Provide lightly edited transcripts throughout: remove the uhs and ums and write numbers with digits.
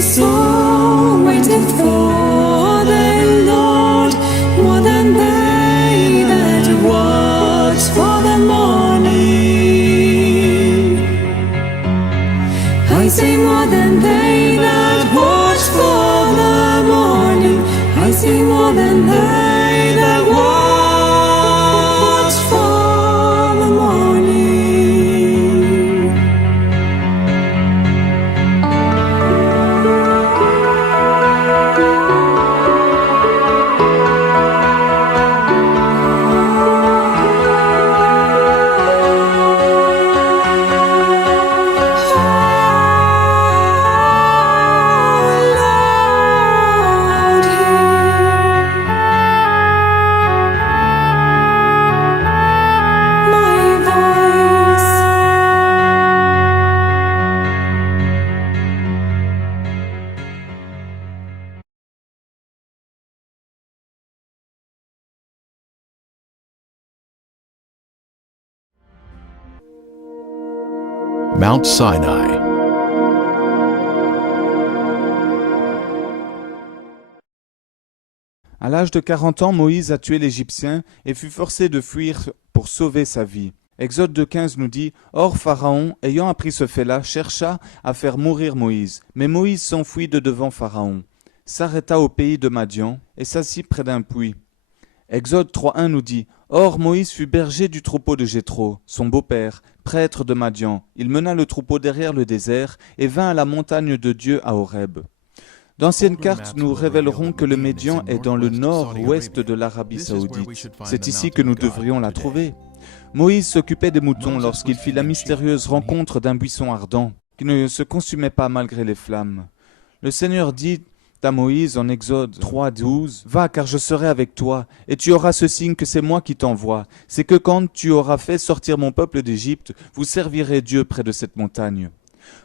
soul waited for the Lord, more than they that watch for the morning. I say more than they that watch for the morning. I say more than they that watch for the morning. Mount Sinai. À l'âge de 40 ans, Moïse a tué l'Égyptien et fut forcé de fuir pour sauver sa vie. Exode 2,15 nous dit « Or Pharaon, ayant appris ce fait-là, chercha à faire mourir Moïse. Mais Moïse s'enfuit de devant Pharaon, s'arrêta au pays de Madian et s'assit près d'un puits. » Exode 3,1 nous dit « Or Moïse fut berger du troupeau de Jéthro, son beau-père, prêtre de Madian. Il mena le troupeau derrière le désert et vint à la montagne de Dieu à Horeb. » D'anciennes cartes nous révéleront que le Médian est dans le nord-ouest de l'Arabie saoudite. C'est ici que nous devrions la trouver. Moïse s'occupait des moutons lorsqu'il fit la mystérieuse rencontre d'un buisson ardent, qui ne se consumait pas malgré les flammes. Le Seigneur dit à Moïse en Exode 3,12 « Va, car je serai avec toi, et tu auras ce signe que c'est moi qui t'envoie. C'est que quand tu auras fait sortir mon peuple d'Égypte, vous servirez Dieu près de cette montagne. »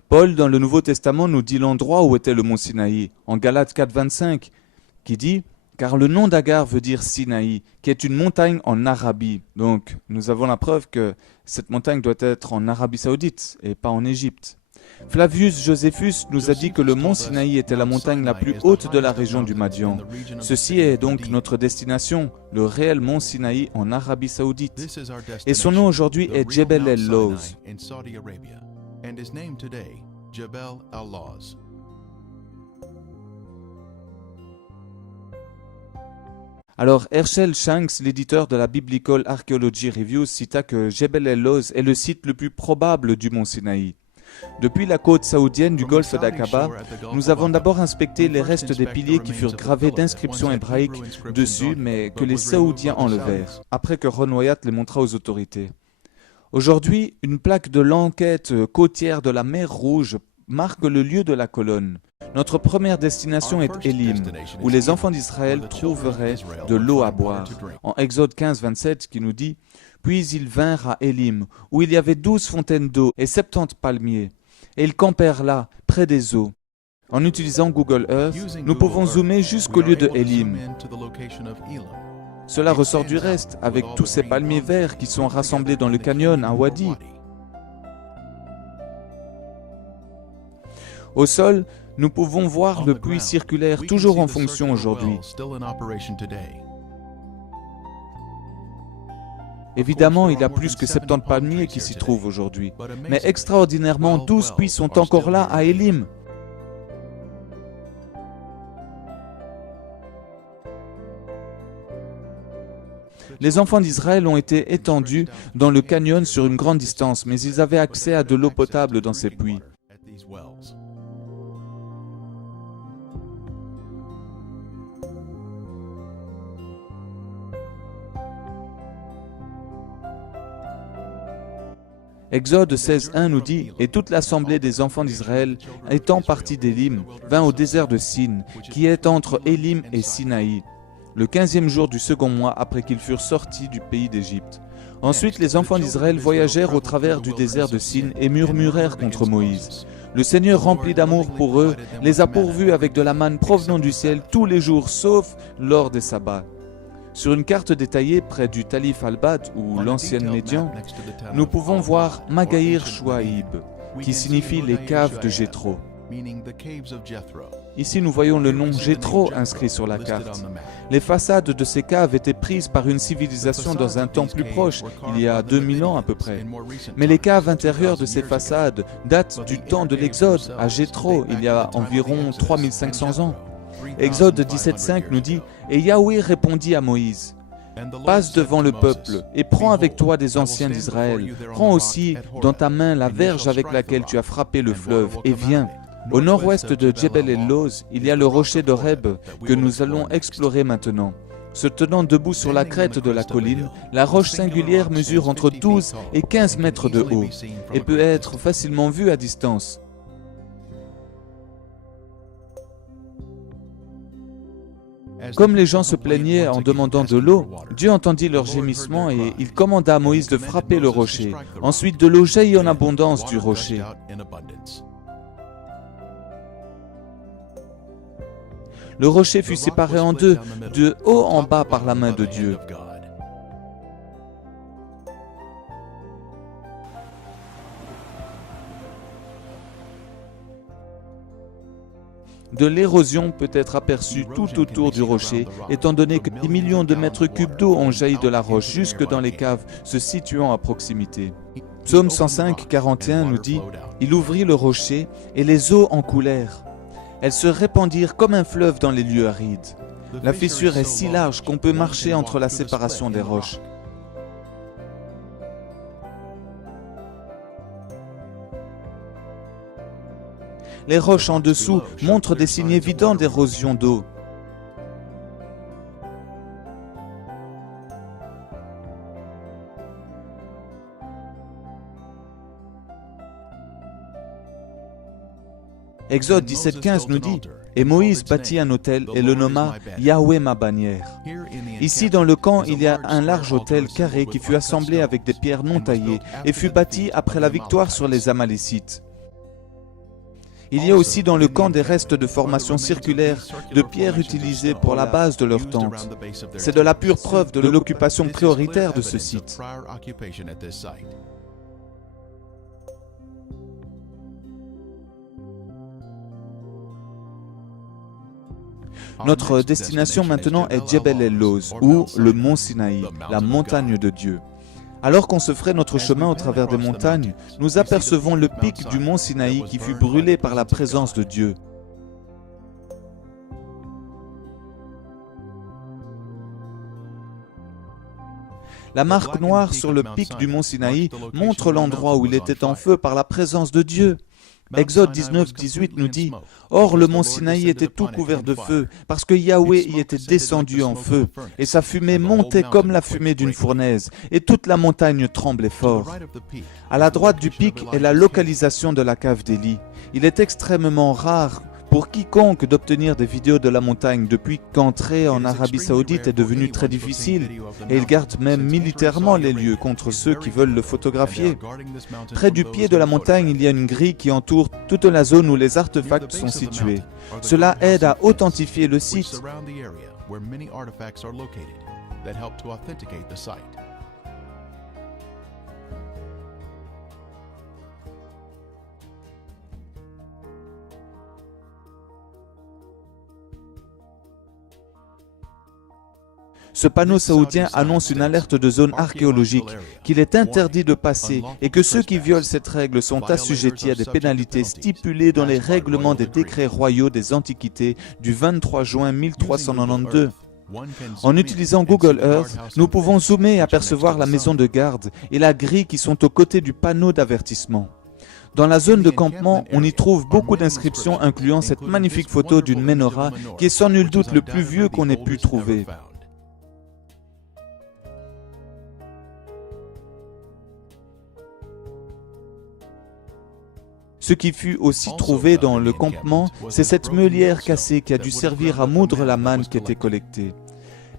Paul, dans le Nouveau Testament, nous dit l'endroit où était le mont Sinaï, en Galates 4,25, qui dit « Car le nom d'Agar veut dire Sinaï, qui est une montagne en Arabie. » Donc, nous avons la preuve que cette montagne doit être en Arabie Saoudite et pas en Égypte. Flavius Josephus nous a dit que le mont Sinaï était la montagne la plus haute de la région du Madian. Ceci est donc notre destination, le réel mont Sinaï en Arabie Saoudite. Et son nom aujourd'hui est Jebel el-Lawz. And is named today Jebel al-Lawz. Alors Herschel Shanks, l'éditeur de la Biblical Archaeology Reviews, cita que Jebel el-Lawz est le site le plus probable du mont Sinaï. Depuis la côte saoudienne du golfe d'Aqaba, nous avons d'abord inspecté les restes des piliers qui furent gravés d'inscriptions hébraïques dessus, mais que les Saoudiens enlevèrent, après que Ron Wyatt les montra aux autorités. Aujourd'hui, une plaque de l'enquête côtière de la mer Rouge marque le lieu de la colonne. Notre première destination est Élim, où les enfants d'Israël trouveraient de l'eau à boire. En Exode 15, 27, qui nous dit « Puis ils vinrent à Élim, où il y avait 12 fontaines d'eau et 70 palmiers, et ils campèrent là, près des eaux. » En utilisant Google Earth, nous pouvons zoomer jusqu'au lieu de Élim. Cela ressort du reste, avec tous ces palmiers verts qui sont rassemblés dans le canyon, un wadi. Au sol, nous pouvons voir le puits circulaire toujours en fonction aujourd'hui. Évidemment, il y a plus que 70 palmiers qui s'y trouvent aujourd'hui. Mais extraordinairement, 12 puits sont encore là à Élim. Les enfants d'Israël ont été étendus dans le canyon sur une grande distance, mais ils avaient accès à de l'eau potable dans ces puits. Exode 16.1 nous dit « Et toute l'assemblée des enfants d'Israël, étant partie d'Élim, vint au désert de Sin, qui est entre Élim et Sinaï, le 15e jour du second mois après qu'ils furent sortis du pays d'Égypte. Ensuite les enfants d'Israël voyagèrent au travers du désert de Sin et murmurèrent contre Moïse. Le Seigneur, rempli d'amour pour eux, les a pourvus avec de la manne provenant du ciel tous les jours, sauf lors des sabbats. » Sur une carte détaillée près du Talif al-Bad, ou l'ancienne Médian, nous pouvons voir Magaïr Chouaïb, qui signifie les caves de Jéthro. meaning the caves of Jethro. Ici, nous voyons le nom Jéthro inscrit sur la carte. Les façades de ces caves étaient prises par une civilisation dans un temps plus proche, il y a 2000 ans à peu près. Mais les caves intérieures de ces façades datent du temps de l'Exode, à Jéthro, il y a environ 3500 ans. Exode 17,5 nous dit « Et Yahweh répondit à Moïse, « Passe devant le peuple et prends avec toi des anciens d'Israël. Prends aussi dans ta main la verge avec laquelle tu as frappé le fleuve et viens. » Au nord-ouest de Djebel el-Loz, il y a le rocher d'Horeb que nous allons explorer maintenant. Se tenant debout sur la crête de la colline, la roche singulière mesure entre 12 et 15 mètres de haut et peut être facilement vue à distance. Comme les gens se plaignaient en demandant de l'eau, Dieu entendit leurs gémissements et il commanda à Moïse de frapper le rocher. Ensuite, de l'eau jaillit en abondance du rocher. Le rocher fut séparé en deux, de haut en bas par la main de Dieu. De l'érosion peut être aperçue tout autour du rocher, étant donné que des millions de mètres cubes d'eau ont jailli de la roche jusque dans les caves se situant à proximité. Psaume 105, 41 nous dit « Il ouvrit le rocher et les eaux en coulèrent. Elles se répandirent comme un fleuve dans les lieux arides. La fissure est si large qu'on peut marcher entre la séparation des roches. » Les roches en dessous montrent des signes évidents d'érosion d'eau. Exode 17,15 nous dit « Et Moïse bâtit un autel et le nomma Yahweh ma bannière. » Ici dans le camp, il y a un large autel carré qui fut assemblé avec des pierres non taillées et fut bâti après la victoire sur les Amalécites. Il y a aussi dans le camp des restes de formations circulaires de pierres utilisées pour la base de leur tente. C'est de la pure preuve de l'occupation prioritaire de ce site. Notre destination maintenant est Djebel el-Loz, ou le mont Sinaï, la montagne de Dieu. Alors qu'on se ferait notre chemin au travers des montagnes, nous apercevons le pic du mont Sinaï qui fut brûlé par la présence de Dieu. La marque noire sur le pic du mont Sinaï montre l'endroit où il était en feu par la présence de Dieu. Exode 19, 18 nous dit « Or le mont Sinaï était tout couvert de feu, parce que Yahweh y était descendu en feu, et sa fumée montait comme la fumée d'une fournaise, et toute la montagne tremblait fort. » À la droite du pic est la localisation de la cave d'Élie. Il est extrêmement rare pour quiconque d'obtenir des vidéos de la montagne depuis qu'entrer en Arabie Saoudite est devenu très difficile, et ils gardent même militairement les lieux contre ceux qui veulent le photographier. Près du pied de la montagne, il y a une grille qui entoure toute la zone où les artefacts sont situés. Cela aide à authentifier le site. Ce panneau saoudien annonce une alerte de zone archéologique, qu'il est interdit de passer et que ceux qui violent cette règle sont assujettis à des pénalités stipulées dans les règlements des décrets royaux des Antiquités du 23 juin 1392. En utilisant Google Earth, nous pouvons zoomer et apercevoir la maison de garde et la grille qui sont aux côtés du panneau d'avertissement. Dans la zone de campement, on y trouve beaucoup d'inscriptions incluant cette magnifique photo d'une menorah qui est sans nul doute le plus vieux qu'on ait pu trouver. Ce qui fut aussi trouvé dans le campement, c'est cette meulière cassée qui a dû servir à moudre la manne qui était collectée.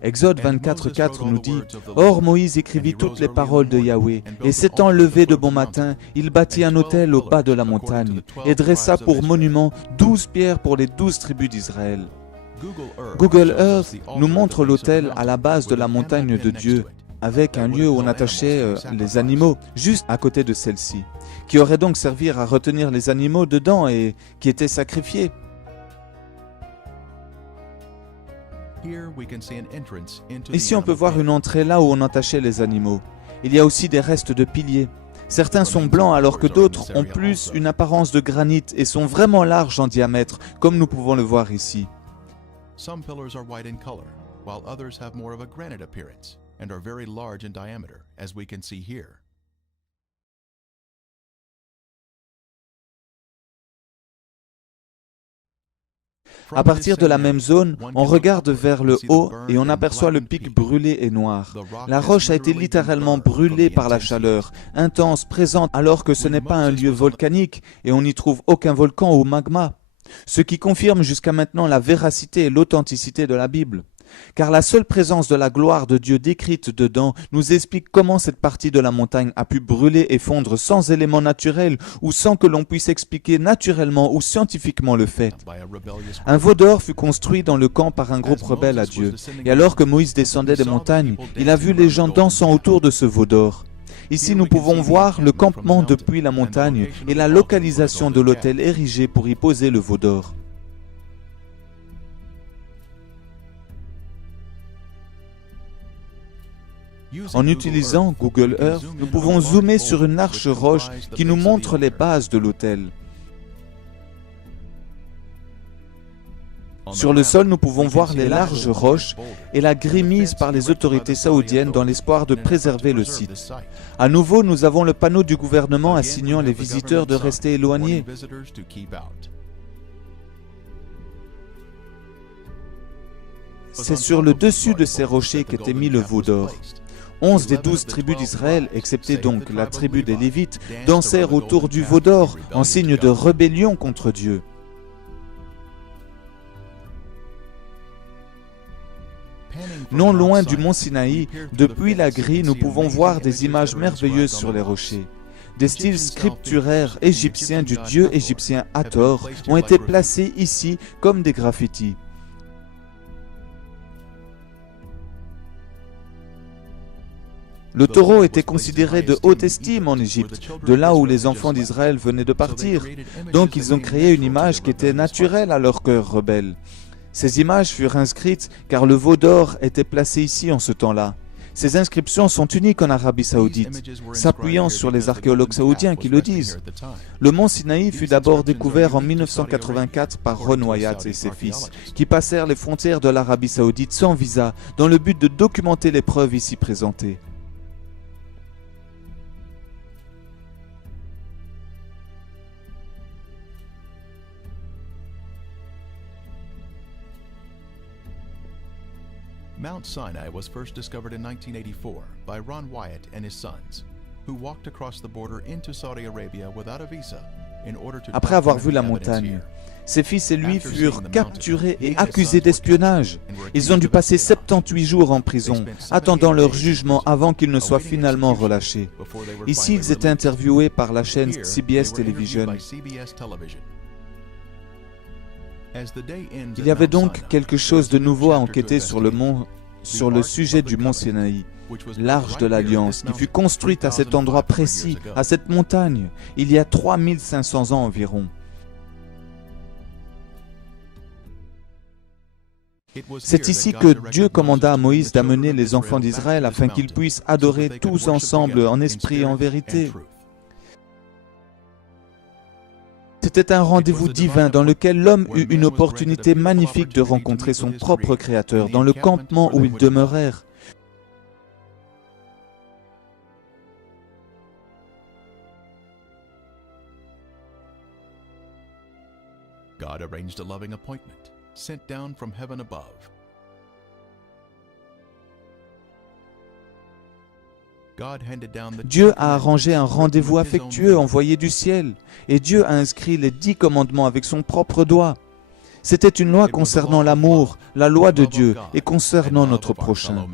Exode 24:4 nous dit « Or Moïse écrivit toutes les paroles de Yahweh, et s'étant levé de bon matin, il bâtit un autel au bas de la montagne, et dressa pour monument 12 pierres pour les 12 tribus d'Israël. » Google Earth nous montre l'autel à la base de la montagne de Dieu, avec un lieu où on attachait les animaux, juste à côté de celle-ci. qui aurait donc servi à retenir les animaux dedans et qui étaient sacrifiés. Ici, on peut voir une entrée là où on entachait les animaux. Il y a aussi des restes de piliers. Certains sont blancs alors que d'autres ont plus une apparence de granit et sont vraiment larges en diamètre, comme nous pouvons le voir ici. Some pillars are white in color, while others have more of a granite appearance and are very large in diameter, as we can see here. À partir de la même zone, on regarde vers le haut et on aperçoit le pic brûlé et noir. La roche a été littéralement brûlée par la chaleur, intense, présente, alors que ce n'est pas un lieu volcanique et on n'y trouve aucun volcan ou magma. Ce qui confirme jusqu'à maintenant la véracité et l'authenticité de la Bible. Car la seule présence de la gloire de Dieu décrite dedans nous explique comment cette partie de la montagne a pu brûler et fondre sans éléments naturels ou sans que l'on puisse expliquer naturellement ou scientifiquement le fait. Un veau d'or fut construit dans le camp par un groupe rebelle à Dieu. Et alors que Moïse descendait des montagnes, il a vu les gens dansant autour de ce veau d'or. Ici, nous pouvons voir le campement depuis la montagne et la localisation de l'autel érigé pour y poser le veau d'or. En utilisant Google Earth, nous pouvons zoomer sur une large roche qui nous montre les bases de l'autel. Sur le sol, nous pouvons voir les larges roches et la grille mise par les autorités saoudiennes dans l'espoir de préserver le site. À nouveau, nous avons le panneau du gouvernement assignant les visiteurs de rester éloignés. C'est sur le dessus de ces rochers qu'était mis le veau d'or. 11 des 12 tribus d'Israël, excepté donc la tribu des Lévites, dansèrent autour du veau d'or en signe de rébellion contre Dieu. Non loin du mont Sinaï, depuis la grille, nous pouvons voir des images merveilleuses sur les rochers. Des styles scripturaires égyptiens du dieu égyptien Hathor ont été placés ici comme des graffitis. Le taureau était considéré de haute estime en Égypte, de là où les enfants d'Israël venaient de partir. Donc ils ont créé une image qui était naturelle à leur cœur rebelle. Ces images furent inscrites car le veau d'or était placé ici en ce temps-là. Ces inscriptions sont uniques en Arabie Saoudite, s'appuyant sur les archéologues saoudiens qui le disent. Le mont Sinaï fut d'abord découvert en 1984 par Ron Wyatt et ses fils, qui passèrent les frontières de l'Arabie Saoudite sans visa, dans le but de documenter les preuves ici présentées. Mount Sinai was first discovered in 1984 by Ron Wyatt and his sons, who walked across the border into Saudi Arabia without a visa in order to Après avoir vu la document the evidence montagne, here. ses fils et lui furent capturés et accusés d'espionnage. Ils ont dû passer 78 jours en prison, attendant leur jugement avant qu'ils ne soient finalement relâchés. Ici, ils étaient interviewés par la chaîne CBS Television. Il y avait donc quelque chose de nouveau à enquêter sur le sujet du mont Sinaï, l'Arche de l'Alliance, qui fut construite à cet endroit précis, à cette montagne, il y a 3500 ans environ. C'est ici que Dieu commanda à Moïse d'amener les enfants d'Israël afin qu'ils puissent adorer tous ensemble en esprit et en vérité. C'était un rendez-vous divin dans lequel l'homme eut une opportunité magnifique de rencontrer son propre Créateur dans le campement où ils demeurèrent. God arranged a loving appointment, sent down from heaven above. Dieu a arrangé un rendez-vous affectueux envoyé du ciel, et Dieu a inscrit les 10 commandements avec son propre doigt. C'était une loi concernant l'amour, la loi de Dieu, et concernant notre prochain.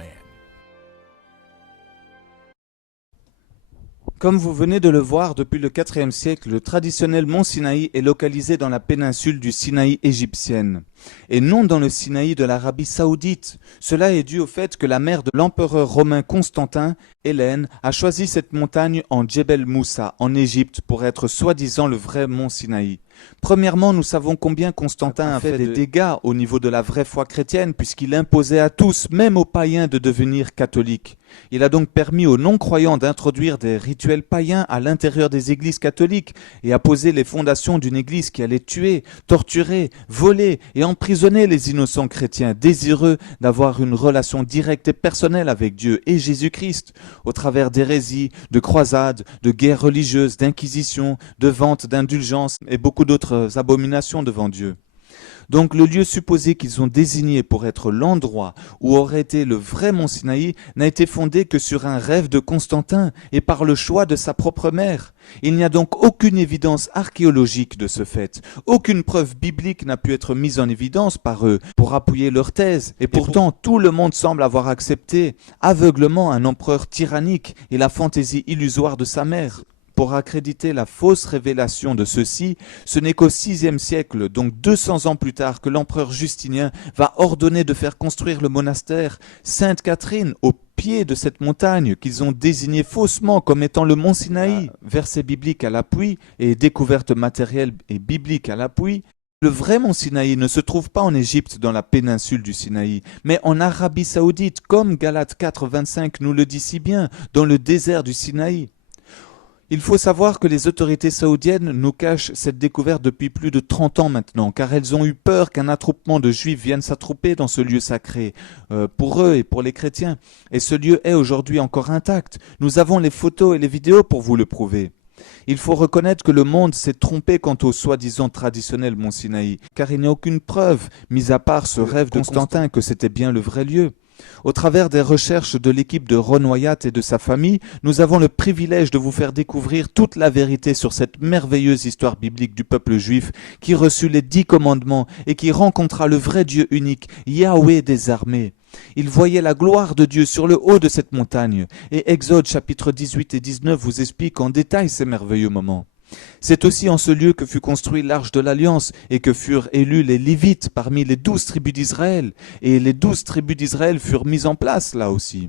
Comme vous venez de le voir, depuis le IVe siècle, le traditionnel mont Sinaï est localisé dans la péninsule du Sinaï égyptienne, et non dans le Sinaï de l'Arabie saoudite. Cela est dû au fait que la mère de l'empereur romain Constantin, Hélène, a choisi cette montagne en Djebel Moussa, en Égypte, pour être soi-disant le vrai mont Sinaï. Premièrement, nous savons combien Constantin a fait des dégâts au niveau de la vraie foi chrétienne, puisqu'il imposait à tous, même aux païens, de devenir catholiques. Il a donc permis aux non-croyants d'introduire des rituels païens à l'intérieur des églises catholiques et a posé les fondations d'une église qui allait tuer, torturer, voler et emprisonner les innocents chrétiens désireux d'avoir une relation directe et personnelle avec Dieu et Jésus-Christ, au travers d'hérésies, de croisades, de guerres religieuses, d'inquisitions, de ventes d'indulgences et beaucoup d'autres abominations devant Dieu. Donc le lieu supposé qu'ils ont désigné pour être l'endroit où aurait été le vrai mont Sinaï n'a été fondé que sur un rêve de Constantin et par le choix de sa propre mère. Il n'y a donc aucune évidence archéologique de ce fait. Aucune preuve biblique n'a pu être mise en évidence par eux pour appuyer leur thèse. Et pourtant, tout le monde semble avoir accepté aveuglement un empereur tyrannique et la fantaisie illusoire de sa mère. Pour accréditer la fausse révélation de ceux-ci, ce n'est qu'au VIe siècle, donc 200 ans plus tard, que l'empereur Justinien va ordonner de faire construire le monastère Sainte-Catherine au pied de cette montagne qu'ils ont désigné faussement comme étant le mont Sinaï. Verset biblique à l'appui et découverte matérielle et biblique à l'appui. Le vrai mont Sinaï ne se trouve pas en Égypte dans la péninsule du Sinaï, mais en Arabie Saoudite, comme Galates 4, 25 nous le dit si bien, dans le désert du Sinaï. Il faut savoir que les autorités saoudiennes nous cachent cette découverte depuis plus de 30 ans maintenant, car elles ont eu peur qu'un attroupement de juifs vienne s'attrouper dans ce lieu sacré, pour eux et pour les chrétiens. Et ce lieu est aujourd'hui encore intact. Nous avons les photos et les vidéos pour vous le prouver. Il faut reconnaître que le monde s'est trompé quant au soi-disant traditionnel mont Sinaï, car il n'y a aucune preuve, mis à part ce rêve de Constantin, que c'était bien le vrai lieu. Au travers des recherches de l'équipe de Ron Wyatt et de sa famille, nous avons le privilège de vous faire découvrir toute la vérité sur cette merveilleuse histoire biblique du peuple juif qui reçut les 10 commandements et qui rencontra le vrai Dieu unique, Yahweh des armées. Il voyait la gloire de Dieu sur le haut de cette montagne, et Exode chapitre 18 et 19 vous explique en détail ces merveilleux moments. C'est aussi en ce lieu que fut construite l'arche de l'Alliance et que furent élus les Lévites parmi les 12 tribus d'Israël. Et les 12 tribus d'Israël furent mises en place là aussi.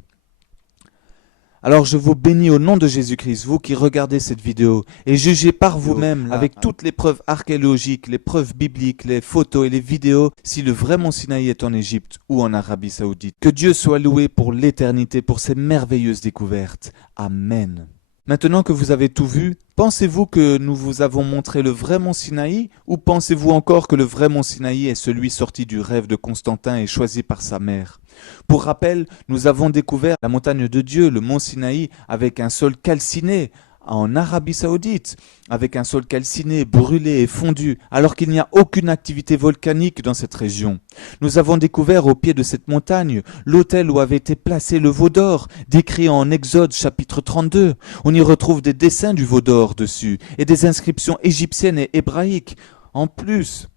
Alors je vous bénis au nom de Jésus-Christ, vous qui regardez cette vidéo, et jugez par vous-même, avec toutes les preuves archéologiques, les preuves bibliques, les photos et les vidéos, si le vrai mont Sinaï est en Égypte ou en Arabie Saoudite. Que Dieu soit loué pour l'éternité, pour ces merveilleuses découvertes. Amen. Maintenant que vous avez tout vu, pensez-vous que nous vous avons montré le vrai mont Sinaï ou pensez-vous encore que le vrai mont Sinaï est celui sorti du rêve de Constantin et choisi par sa mère? Pour rappel, nous avons découvert la montagne de Dieu, le mont Sinaï, avec un sol calciné en Arabie Saoudite, avec un sol calciné, brûlé et fondu, alors qu'il n'y a aucune activité volcanique dans cette région. Nous avons découvert au pied de cette montagne l'autel où avait été placé le veau d'or, décrit en Exode chapitre 32. On y retrouve des dessins du veau d'or dessus et des inscriptions égyptiennes et hébraïques. En plus,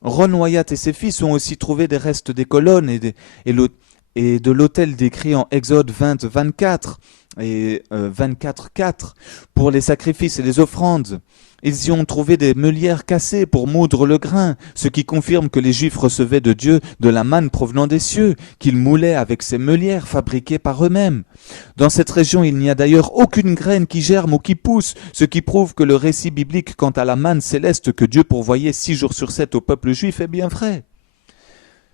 Ron Wyatt et ses fils ont aussi trouvé des restes des colonnes et de l'autel décrit en Exode 20, 24 et 24.4 pour les sacrifices et les offrandes. Ils y ont trouvé des meulières cassées pour moudre le grain, ce qui confirme que les Juifs recevaient de Dieu de la manne provenant des cieux, qu'ils moulaient avec ces meulières fabriquées par eux-mêmes. Dans cette région, il n'y a d'ailleurs aucune graine qui germe ou qui pousse, ce qui prouve que le récit biblique quant à la manne céleste que Dieu pourvoyait 6 jours sur 7 au peuple juif est bien vrai.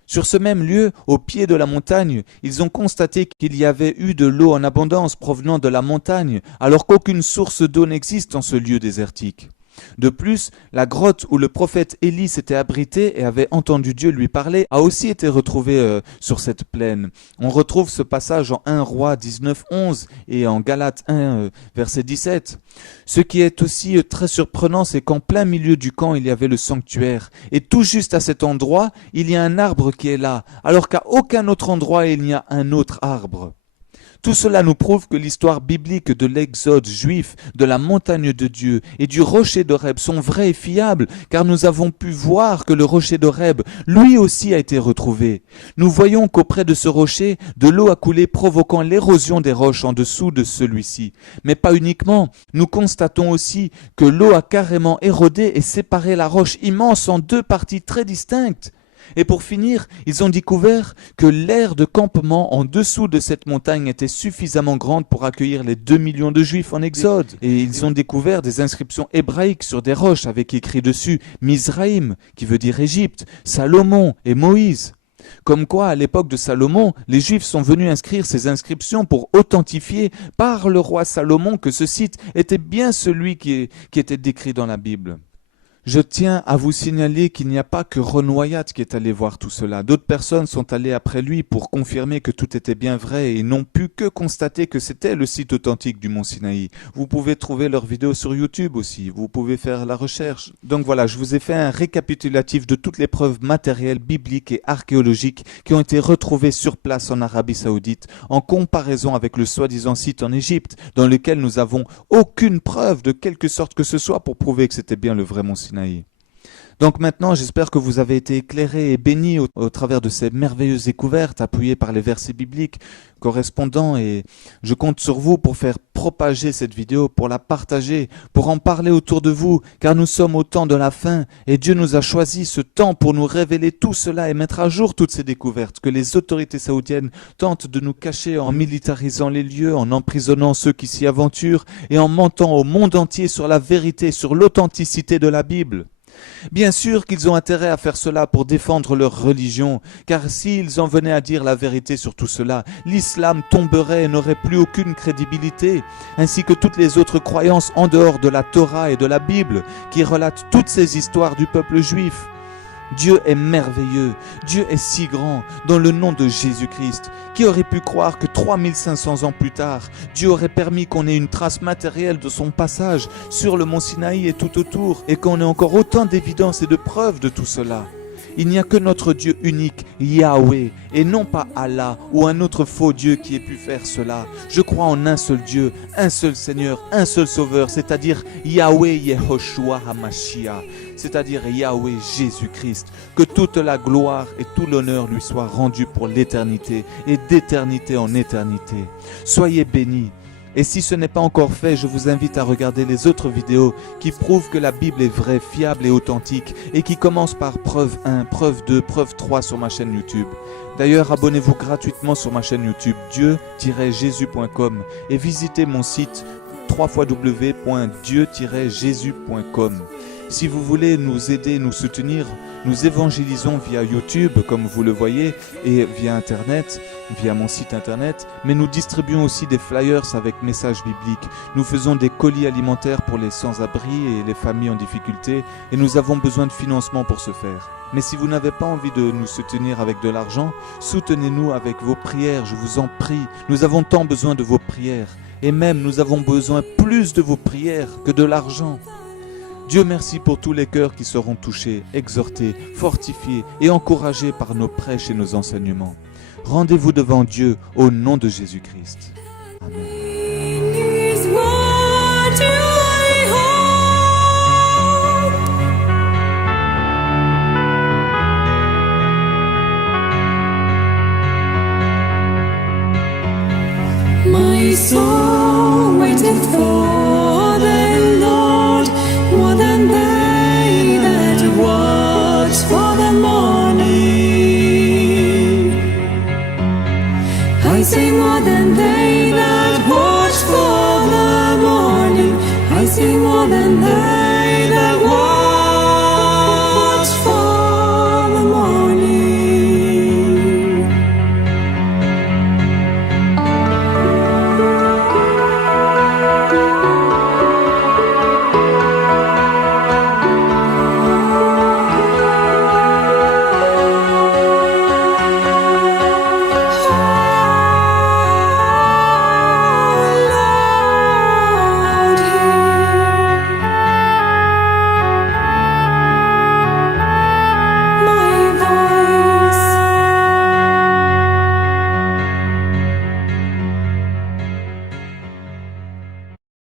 Sur ce même lieu, au pied de la montagne, ils ont constaté qu'il y avait eu de l'eau en abondance provenant de la montagne, alors qu'aucune source d'eau n'existe en ce lieu désertique. De plus, la grotte où le prophète Élie s'était abrité et avait entendu Dieu lui parler a aussi été retrouvée sur cette plaine. On retrouve ce passage en 1 Roi 19, 11 et en Galates 1, verset 17. Ce qui est aussi très surprenant, c'est qu'en plein milieu du camp, il y avait le sanctuaire. Et tout juste à cet endroit, il y a un arbre qui est là, alors qu'à aucun autre endroit, il n'y a un autre arbre. Tout cela nous prouve que l'histoire biblique de l'exode juif, de la montagne de Dieu et du rocher d'Horeb sont vraies et fiables, car nous avons pu voir que le rocher d'Horeb, lui aussi, a été retrouvé. Nous voyons qu'auprès de ce rocher, de l'eau a coulé provoquant l'érosion des roches en dessous de celui-ci. Mais pas uniquement, nous constatons aussi que l'eau a carrément érodé et séparé la roche immense en deux parties très distinctes. Et pour finir, ils ont découvert que l'aire de campement en dessous de cette montagne était suffisamment grande pour accueillir les 2 millions de Juifs en Exode. Et ils ont découvert des inscriptions hébraïques sur des roches avec écrit dessus Mizraïm, qui veut dire Égypte, Salomon et Moïse. Comme quoi, à l'époque de Salomon, les Juifs sont venus inscrire ces inscriptions pour authentifier par le roi Salomon que ce site était bien celui qui était décrit dans la Bible. Je tiens à vous signaler qu'il n'y a pas que Ron Wyatt qui est allé voir tout cela. D'autres personnes sont allées après lui pour confirmer que tout était bien vrai et n'ont pu que constater que c'était le site authentique du Mont Sinaï. Vous pouvez trouver leurs vidéos sur YouTube aussi, vous pouvez faire la recherche. Donc voilà, je vous ai fait un récapitulatif de toutes les preuves matérielles, bibliques et archéologiques qui ont été retrouvées sur place en Arabie Saoudite, en comparaison avec le soi-disant site en Égypte, dans lequel nous n'avons aucune preuve de quelque sorte que ce soit pour prouver que c'était bien le vrai Mont Sinaï. Donc maintenant, j'espère que vous avez été éclairés et bénis au travers de ces merveilleuses découvertes appuyées par les versets bibliques correspondants, et je compte sur vous pour faire propager cette vidéo, pour la partager, pour en parler autour de vous, car nous sommes au temps de la fin et Dieu nous a choisi ce temps pour nous révéler tout cela et mettre à jour toutes ces découvertes que les autorités saoudiennes tentent de nous cacher en militarisant les lieux, en emprisonnant ceux qui s'y aventurent et en mentant au monde entier sur la vérité, sur l'authenticité de la Bible. Bien sûr qu'ils ont intérêt à faire cela pour défendre leur religion, car s'ils en venaient à dire la vérité sur tout cela, l'islam tomberait et n'aurait plus aucune crédibilité, ainsi que toutes les autres croyances en dehors de la Torah et de la Bible, qui relatent toutes ces histoires du peuple juif. Dieu est merveilleux, Dieu est si grand, dans le nom de Jésus-Christ. Qui aurait pu croire que 3500 ans plus tard, Dieu aurait permis qu'on ait une trace matérielle de son passage sur le mont Sinaï et tout autour, et qu'on ait encore autant d'évidences et de preuves de tout cela? Il n'y a que notre Dieu unique, Yahweh, et non pas Allah ou un autre faux Dieu qui ait pu faire cela. Je crois en un seul Dieu, un seul Seigneur, un seul Sauveur, c'est-à-dire Yahweh Yehoshua HaMashiach, c'est-à-dire Yahweh Jésus-Christ. Que toute la gloire et tout l'honneur lui soient rendus pour l'éternité et d'éternité en éternité. Soyez bénis. Et si ce n'est pas encore fait, je vous invite à regarder les autres vidéos qui prouvent que la Bible est vraie, fiable et authentique, et qui commencent par preuve 1, preuve 2, preuve 3 sur ma chaîne YouTube. D'ailleurs, abonnez-vous gratuitement sur ma chaîne YouTube dieu-jésus.com et visitez mon site www.dieu-jésus.com. Si vous voulez nous aider, nous soutenir, nous évangélisons via YouTube, comme vous le voyez, et via Internet, via mon site Internet, mais nous distribuons aussi des flyers avec messages bibliques. Nous faisons des colis alimentaires pour les sans-abri et les familles en difficulté, et nous avons besoin de financement pour ce faire. Mais si vous n'avez pas envie de nous soutenir avec de l'argent, soutenez-nous avec vos prières, je vous en prie. Nous avons tant besoin de vos prières, et même nous avons besoin plus de vos prières que de l'argent. Dieu merci pour tous les cœurs qui seront touchés, exhortés, fortifiés et encouragés par nos prêches et nos enseignements. Rendez-vous devant Dieu au nom de Jésus-Christ. Amen.